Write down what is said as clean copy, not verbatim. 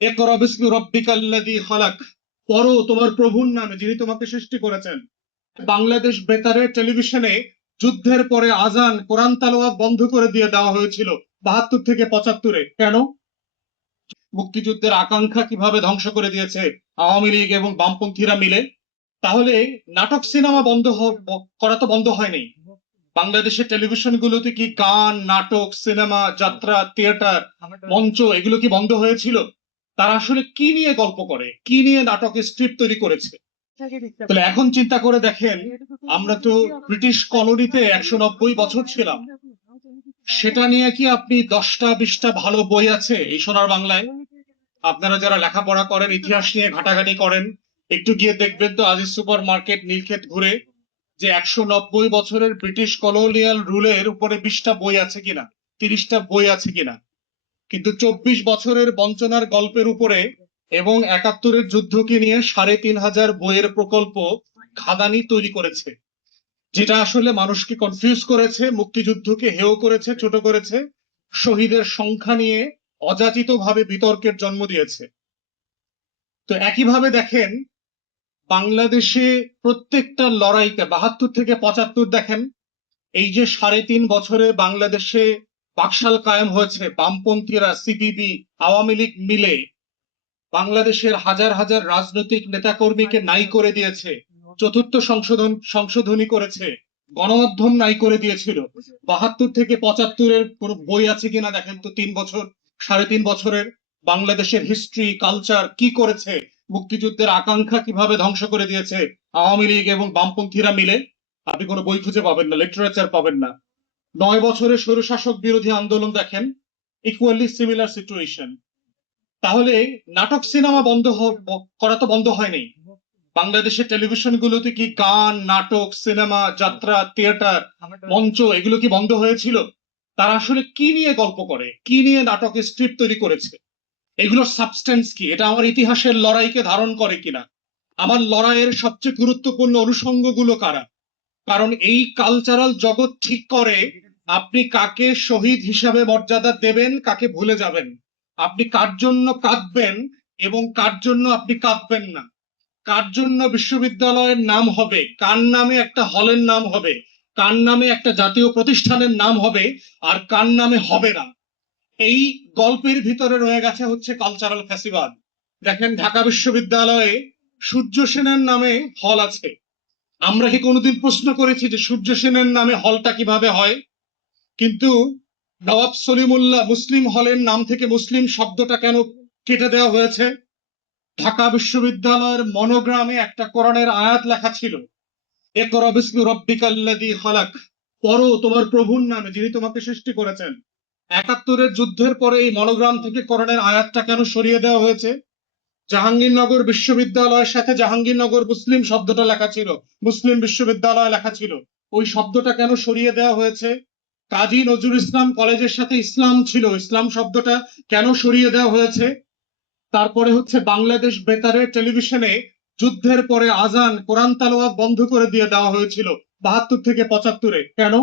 ইকরা বিসমি রাব্বিকাল্লাযী খালাক। পড়ো তোমার প্রভুর নামে যিনি তোমাকে সৃষ্টি করেছেন। বাংলাদেশ বেতারের টেলিভিশনে যুদ্ধের পরে আজান কোরআন তালাওয়াত বন্ধ করে দিয়ে দেওয়া হয়েছিল 72 থেকে 75-এ। কেন? মুক্তিযুদ্ধের আকাঙ্ক্ষা কিভাবে ধ্বংস করে দিয়েছে আওয়ামী লীগ এবং বামপন্থীরা মিলে। তাহলে নাটক সিনেমা করা তো বন্ধ হয়নি। বাংলাদেশের টেলিভিশন গুলোতে কি গান, নাটক, সিনেমা, যাত্রা, থিয়েটার, মঞ্চ এগুলো কি বন্ধ হয়েছিল? তারা আসলে কি নিয়ে গল্প করে, কি নিয়ে নাটকের স্ক্রিপ্ট তৈরি করেছে? তাহলে এখন চিন্তা করে দেখেন, আমরা তো ব্রিটিশ কলোনিতে 190 বছর ছিলাম। সেটা নিয়ে কি আপনি 10টা 20টা ভালো বই আছে এই সোনার বাংলায়? আপনারা যারা লেখাপড়া করেন, ইতিহাস নিয়ে ঘাটাঘাটি করেন, একটু গিয়ে দেখবেন তো আজিজ সুপার মার্কেট, নীলক্ষেত ঘুরে, যে 190 বছরের ব্রিটিশ কলোনিয়াল রুলের উপরে 20টা বই আছে কিনা, 30টা বই আছে কিনা। কিন্তু 24 বছরের বঞ্চনার গল্পের উপরে এবং 71-এর যুদ্ধকে নিয়ে 3500 বইয়ের প্রকল্প খাদানি তৈরি করেছে, যেটা আসলে মানুষকে কনফিউজ করেছে, মুক্তিযুদ্ধকে হেয় করেছে, ছোট করেছে, শহীদের সংখ্যা নিয়ে অযাচিত ভাবে বিতর্কের জন্ম দিয়েছে। তো একইভাবে দেখেন, বাংলাদেশে প্রত্যেকটা লড়াইতে 72 থেকে 75 দেখেন, এই যে 3.5 বছরে বাংলাদেশে বাকশাল কায়েম হয়েছে, বামপন্থীরা, সিপিবি, আওয়ামী লীগ মিলে বাংলাদেশের হাজার হাজার রাজনৈতিক নেতাকর্মীকে নাই করে দিয়েছে, চতুর্থ সংশোধনী করেছে, গণমাধ্যম নাই করে দিয়েছিল। 72 থেকে 75-এর কোন বই আছে কিনা দেখেন তো। 3 বছর, 3.5 বছরের বাংলাদেশের হিস্ট্রি, কালচার কি করেছে, মুক্তিযুদ্ধের আকাঙ্ক্ষা কিভাবে ধ্বংস করে দিয়েছে আওয়ামী লীগ এবং বামপন্থীরা মিলে, আপনি কোনো বই খুঁজে পাবেন না, লিটারেচার পাবেন না। 9 বছরের স্বৈরশাসক বিরোধী আন্দোলন দেখেন, ইকুয়ালি সিমিলার সিচুয়েশন। তাহলে নাটক সিনেমা করা তো বন্ধ হয়নি। বাংলাদেশের টেলিভিশন গুলোতে কি গান, নাটক, সিনেমা, যাত্রা, থিয়েটার, মঞ্চ এগুলো কি বন্ধ হয়েছিল? তারা আসলে কি নিয়ে গল্প করে, কি নিয়ে নাটকের স্ক্রিপ্ট তৈরি করেছে? এগুলোর সাবস্টেন্স কি? এটা আমার ইতিহাসের লড়াইকে ধারণ করে কিনা? আমার লড়াইয়ের সবচেয়ে গুরুত্বপূর্ণ অনুষঙ্গগুলো কারা? কারণ এই কালচারাল জগৎ ঠিক করে আপনি কাকে শহীদ হিসাবে মর্যাদা দেবেন, কাকে ভুলে যাবেন, আপনি কার জন্য কাঁদবেন এবং কার জন্য আপনি কাঁদবেন না, কার জন্য বিশ্ববিদ্যালয়ের নাম হবে, কার নামে একটা হলের নাম হবে, কার নামে একটা জাতীয় প্রতিষ্ঠানের নাম হবে, আর কার নামে হবে না। এই গল্পের ভিতরে রয়ে গেছে হচ্ছে কালচারাল ফ্যাসিবাদ। দেখেন, ঢাকা বিশ্ববিদ্যালয়ে সূর্য সেনের নামে হল আছে। আমরা কি কোনোদিন প্রশ্ন করেছি যে সূর্য সেনের নামে হলটা কিভাবে হয়? কিন্তু নওয়াব সলিমুল্লাহ মুসলিম হলের নাম থেকে মুসলিম শব্দটা কেন কেটে দেওয়া হয়েছে? ঢাকা বিশ্ববিদ্যালয়ের মনোগ্রামে একটা কোরআনের আয়াত লেখা ছিল, ইকরা বিসমি রাব্বিকাল্লাযী খালাক। পড়ো তোমার প্রভুর নামে যিনি তোমাকে সৃষ্টি করেছেন। 71-এর যুদ্ধের পরে এই মনোগ্রাম থেকে কোরআনের আয়াতটা কেন সরিয়ে দেওয়া হয়েছে? জাহাঙ্গীরনগর বিশ্ববিদ্যালয়ের সাথে জাহাঙ্গীরনগর মুসলিম শব্দটা লেখা ছিল, মুসলিম বিশ্ববিদ্যালয় লেখা ছিল। ওই শব্দটা কেন সরিয়ে দেওয়া হয়েছে? কাজী নজরুল ইসলাম কলেজের সাথে ইসলাম ছিল, ইসলাম শব্দটা কেন সরিয়ে দেওয়া হয়েছে? তারপরে হচ্ছে বাংলাদেশ বেতারের টেলিভিশনে যুদ্ধের পরে আজান কোরআন তালাওয়াত বন্ধ করে দিয়ে দেওয়া হয়েছিল 72 থেকে 75-এ। কেন?